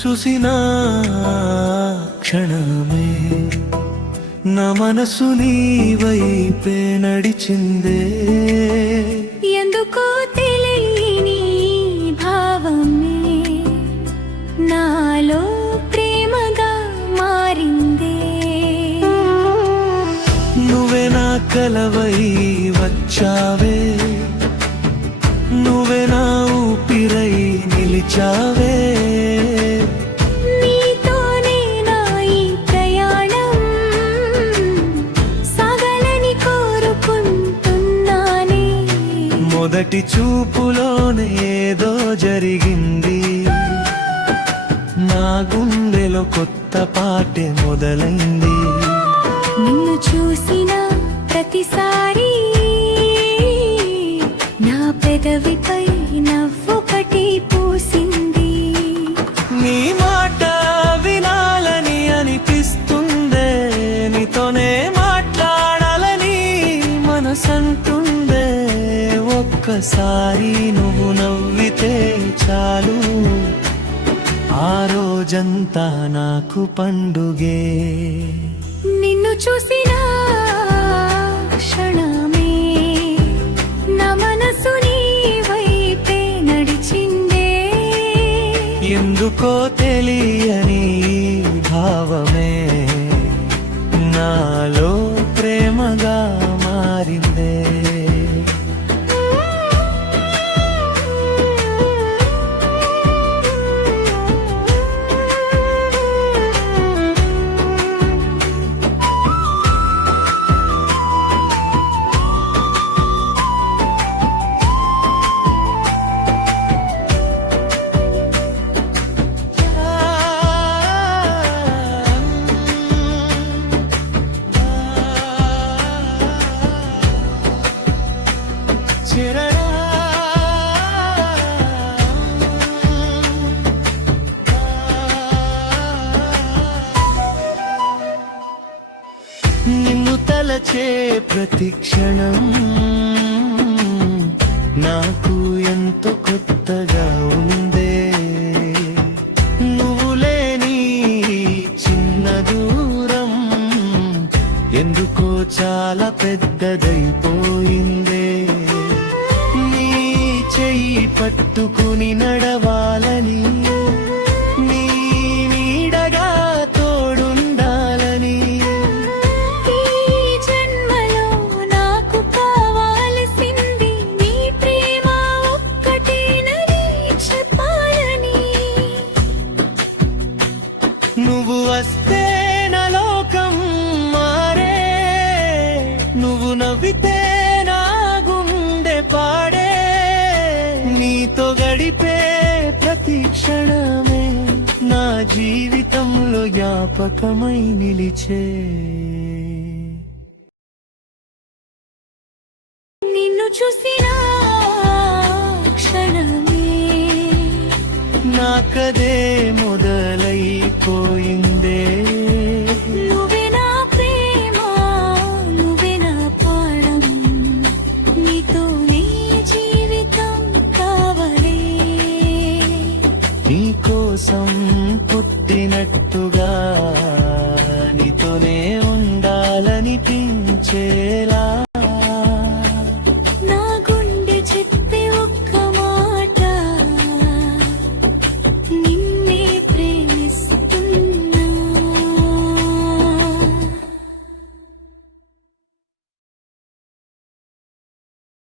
చూసిన క్షణమే నా మనసు నీ వైపే నడిచిందే. ఎందుకో తెలియని భావమే నాలో ప్రేమగా మారిందే. నువ్వే నా కలవై వచ్చావే, నువ్వే నా ఊపిరై నిలిచావే. నీతోనే నా ఈ ప్రయాణం సాగాలని కోరుకుంటున్నానే. మొదటి చూపులోనే ఏదో జరిగింది, నా గుండెలో కొత్త పాటే మొదలైంది. నిన్ను చూసిన ప్రతిసారి నా పెదవిపై నవ్వొకటి పూసింది. నీ మాట వినాలని అనిపిస్తుందే, నీతోనే మాట్లాడాలని మనసంటుందే. ఒక్కసారి నువ్వు నవ్వితే చాలు, ఆ రోజంతా నాకు పండుగే. నిన్ను చూసిన క్షణమే నా మనసు నీ వైపే నడిచిందే. ఎందుకో తెలియని భావమే నాలో ప్రేమగా మారిందే. నిన్ను తలచే ప్రతి క్షణం నాకు ఎంతో కొత్తగా ఉందే. నువ్వు లేని చిన్న దూరం ఎందుకో చాలా పెద్దదైపోయిందే. నీ చెయ్యి పట్టుకుని నడవాలని, నీ నీడగా తోడుండాలని. ఈ జన్మలో నాకు కావాల్సింది నీ ప్రేమ ఒక్కటేనని చెప్పాలని. నువ్వు వస్తే నా లోకం మారే, నువ్వు నవ్వితే నా గుండె పాడే. నీతో గడిపే ప్రతి క్షణమే నా జీవితంలో జ్ఞాపకమై నిలిచే. నిన్ను చూసిన క్షణమే నాకదే మొదలైపోయిందే. నువ్వే నా ప్రేమ, నువ్వే నా ప్రాణం, నీతోనే జీవితం కావాలే. నీకోసం పుట్టినట్టుగా నీతోనే ఉండాలనిపించేలా